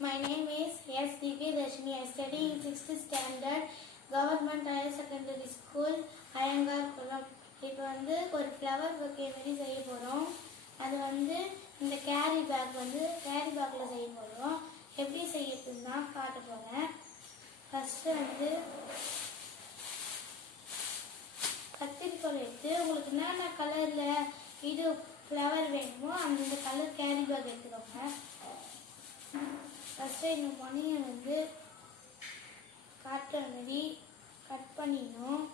My name is S.D.K. Darshini. I study in 6th standard Government Higher Secondary School, Ayangarkulam. இப்போ வந்து ஒரு flower bouquet மாதிரி செய்ய போகிறோம். அது வந்து இந்த கேரி பேக்கில் செய்ய போகிறோம். எப்படி செய்யறதுன்னா காட்ட போகிறேன். ஃபஸ்ட்டு வந்து கத்திரிக்கோல் எடுத்து உங்களுக்கு என்னென்ன கலரில் இது ஃப்ளவர் வேணுமோ அந்த கலர் கேரி பேக் எடுத்துக்கோங்க. ஃபஸ்ட்டு இந்த மணியை வந்து காட்டுற மாதிரி கட் பண்ணிடணும்.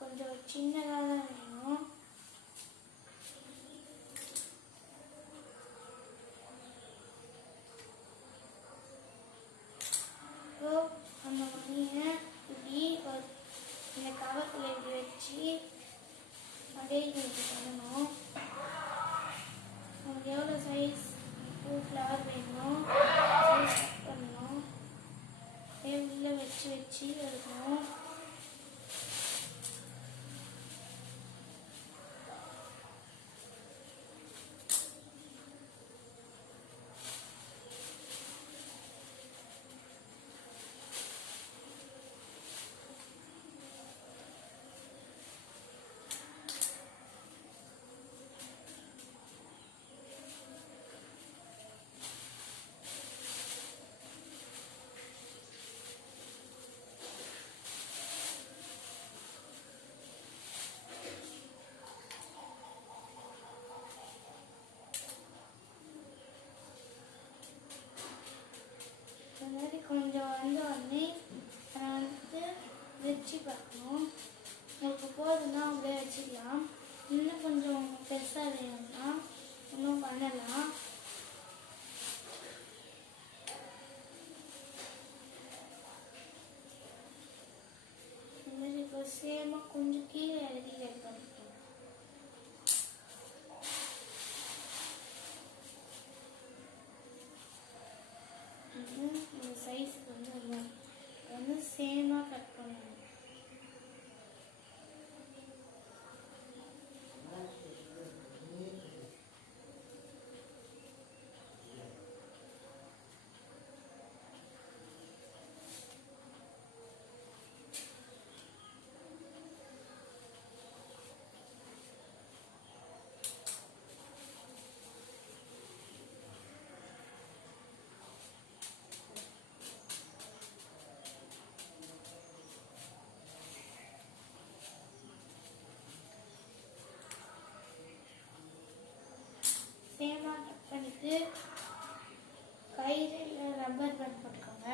கொஞ்சம் சின்னதாக தான் வேணும். ஸோ அந்த மணியை இப்படி இந்த கவரில் இப்படி வச்சு அப்படியே இப்படி பண்ணணும். உங்களுக்கு எவ்வளோ சைஸ் பூ ஃப்ளவர் வேணும் சைஸ் கட் பண்ணணும். உள்ளே வச்சு எடுக்கணும். இந்த மாதிரி கொஞ்சம் உடனே அதை வந்து வச்சு பார்க்கணும். உங்களுக்கு போதுன்னா அப்படியே வச்சுக்கலாம். இன்னும் கொஞ்சம் பெருசாக வேணும்னா இன்னும் பண்ணலாம். இந்த மாதிரி இப்போ சேமாக கொஞ்சம் கீழே இறக்கி கட் பண்ணிக்கலாம். இந்த சைஸுக்கு வந்து சேமாக கட் பண்ணணும். சேமாக கட் பண்ணிட்டு கயிறு ரப்பர் பேண்ட் போட்டுக்கோங்க.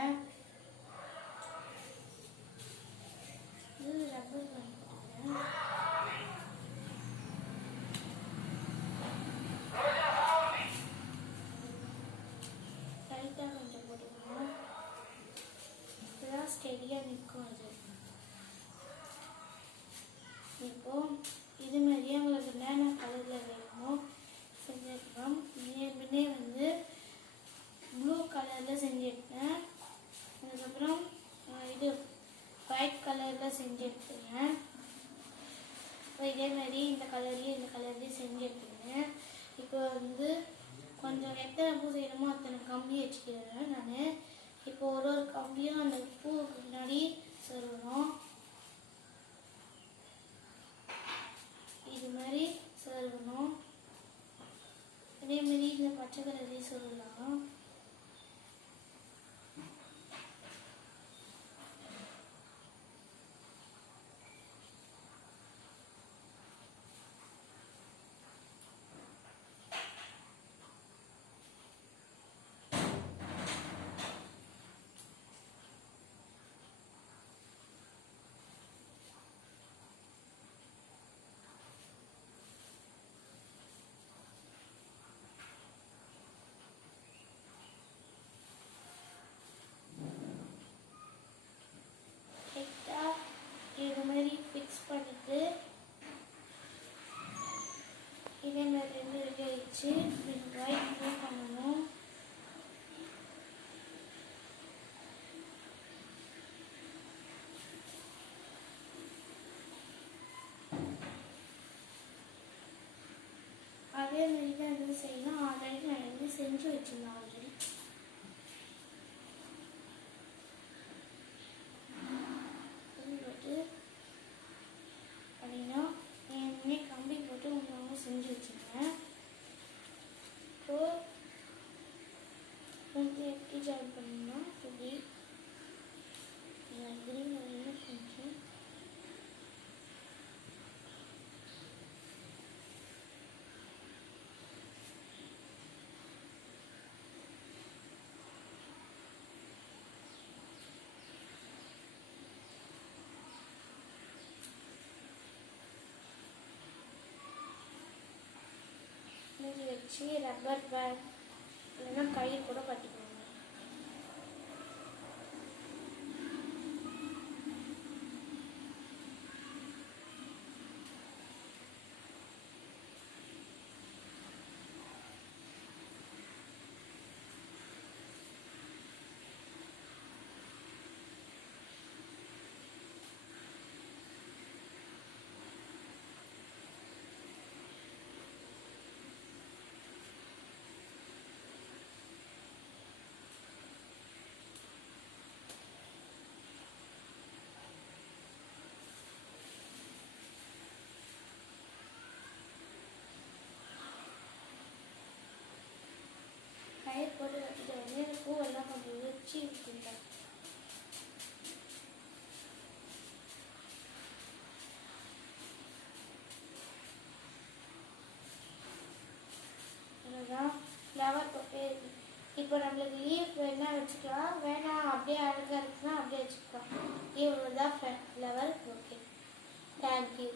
இது ரப்பர் பேண்ட் போட்டுக்கோங்க. டைட்டாக கொஞ்சம் போட்டுக்கணும். இப்போதான் ஸ்டெடியாக நிற்கும். அது இப்போ இது மாதிரியே உங்களுக்கு என்னென்ன கலரில் வேணுமோ செஞ்சுருக்கோம். முன்னே வந்து ப்ளூ கலரில் செஞ்சுருக்கேன். அதுக்கப்புறம் இது ஒயிட் கலரில் செஞ்சுருக்கேன். இப்போ இதே மாதிரி இந்த கலர்லேயும் செஞ்சுருக்கேன். இப்போ வந்து கொஞ்சம் எத்தனை பூ செய்யணுமோ அத்தனை கம்பி வச்சுக்கிறேன் நான். இப்போ ஒரு கம்பியும் அந்த பூவுக்கு முன்னாடி சொருகணும். இது மாதிரி சொருகணும். அதே மாதிரி இந்த பச்சை கலர்லேயும் சொல்லலாம். இது மாதிரி ஃபிக்ஸ் பண்ணிட்டு இதே மாதிரி ரெடி ஆயிடுச்சு. ஒயிட் ப்ளூ பண்ணணும். அதே மாதிரி தான் இது செய்யணும். ஆல்ரெடி நான் வச்சு ரப்பர் பேண்ட் இல்லைன்னா கயிறு கூட கட்டிக்கோங்க. கயிறு போட்டு வச்சுட்டு வந்து பூவெல்லாம் கொஞ்சம் வச்சு இருக்குங்க. அதுதான் ஃப்ளவர் பொக்கே. இப்போ நம்மளுக்கு லீஃப் வேணால் வச்சுக்கலாம், வேணாம் அப்படியே அழகாக இருக்குன்னா அப்படியே வச்சுக்கலாம். இவ்வளோ தான் ஃப்ளவர் பொக்கே. தேங்க்யூ.